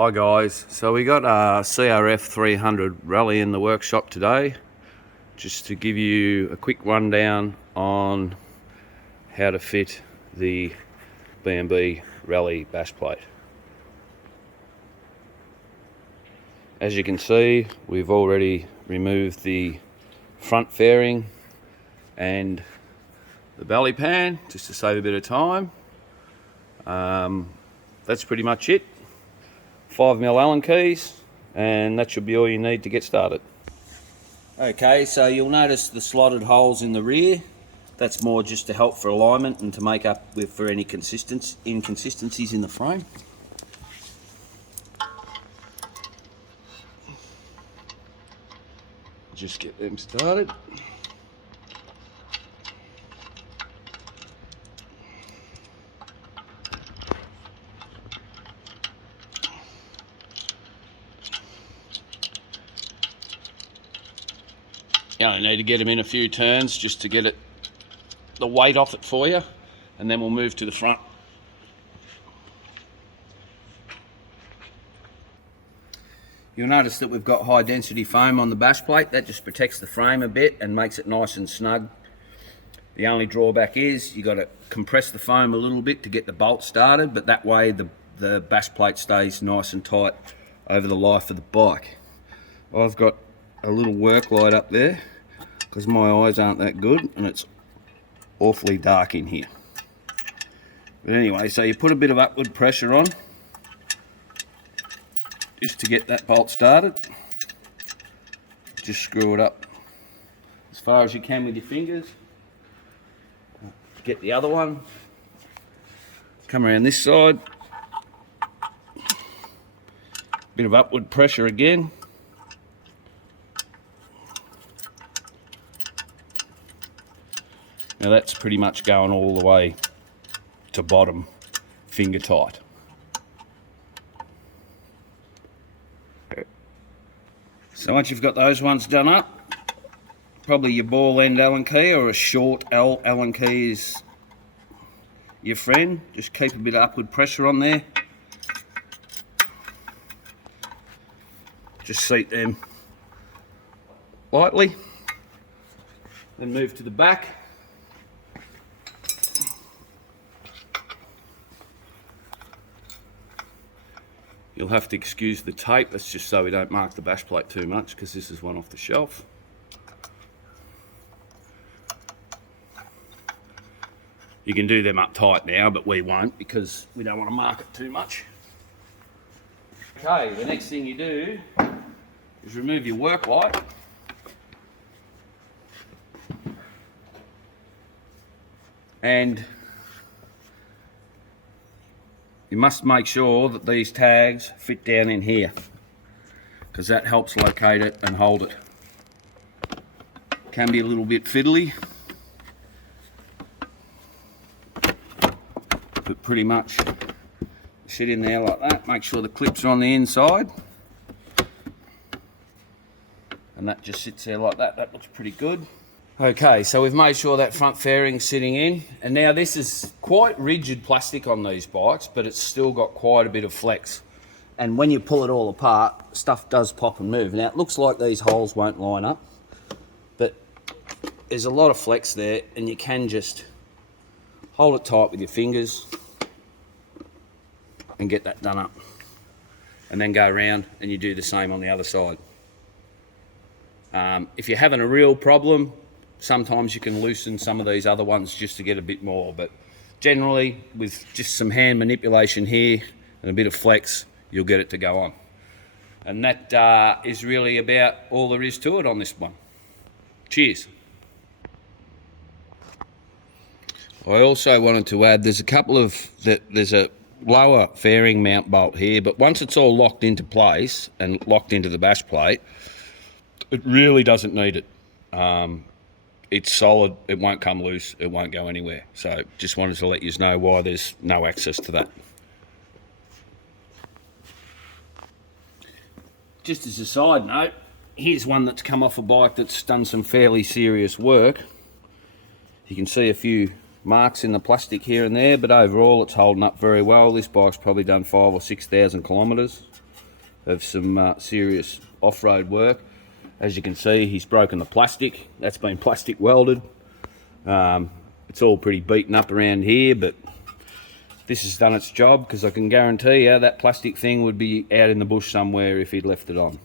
Hi guys, so we got a CRF300 rally in the workshop today, just to give you a quick rundown on how to fit the B&B rally bash plate. As you can see, we've already removed the front fairing and the belly pan just to save a bit of time. That's pretty much it. 5mm Allen keys, and that should be all you need to get started. Okay, so you'll notice the slotted holes in the rear. That's more just to help for alignment and to make up for any inconsistencies in the frame. Just get them started. You only need to get them in a few turns just to get the weight off it for you, and then we'll move to the front. You'll notice that we've got high density foam on the bash plate. That just protects the frame a bit and makes it nice and snug. The only drawback is you got to compress the foam a little bit to get the bolt started, but that way the bash plate stays nice and tight over the life of the bike. I've got a little work light up there because my eyes aren't that good and it's awfully dark in here. But anyway, so you put a bit of upward pressure on just to get that bolt started. Just screw it up as far as you can with your fingers. Get the other one, come around this side, bit of upward pressure again. Now that's pretty much going all the way to bottom, finger tight. So once you've got those ones done up, probably your ball end Allen key or a short Allen key is your friend. Just keep a bit of upward pressure on there. Just seat them lightly. Then move to the back. You'll have to excuse the tape, that's just so we don't mark the bash plate too much because this is one off the shelf. You can do them up tight now, but we won't because we don't want to mark it too much. Okay, the next thing you do is remove your work light. And you must make sure that these tags fit down in here because that helps locate it and hold it. Can be a little bit fiddly, but pretty much sit in there like that. Make sure the clips are on the inside, and that just sits there like that. That looks pretty good. Okay, so we've made sure that front fairing's sitting in, and now this is quite rigid plastic on these bikes, but it's still got quite a bit of flex. And when you pull it all apart, stuff does pop and move. Now it looks like these holes won't line up, but there's a lot of flex there, and you can just hold it tight with your fingers and get that done up. And then go around and you do the same on the other side. If you're having a real problem, sometimes you can loosen some of these other ones just to get a bit more, but generally with just some hand manipulation here and a bit of flex, you'll get it to go on. And that is really about all there is to it on this one. Cheers. I also wanted to add, there's a lower fairing mount bolt here, but once it's all locked into place and locked into the bash plate, it really doesn't need it. It's solid, it won't come loose, it won't go anywhere. So just wanted to let you know why there's no access to that. Just as a side note, here's one that's come off a bike that's done some fairly serious work. You can see a few marks in the plastic here and there, but overall it's holding up very well. This bike's probably done 5,000 or 6,000 kilometres. of some serious off-road work. As you can see, he's broken the plastic. That's been plastic welded. It's all pretty beaten up around here, but this has done its job, because I can guarantee you that plastic thing would be out in the bush somewhere if he'd left it on.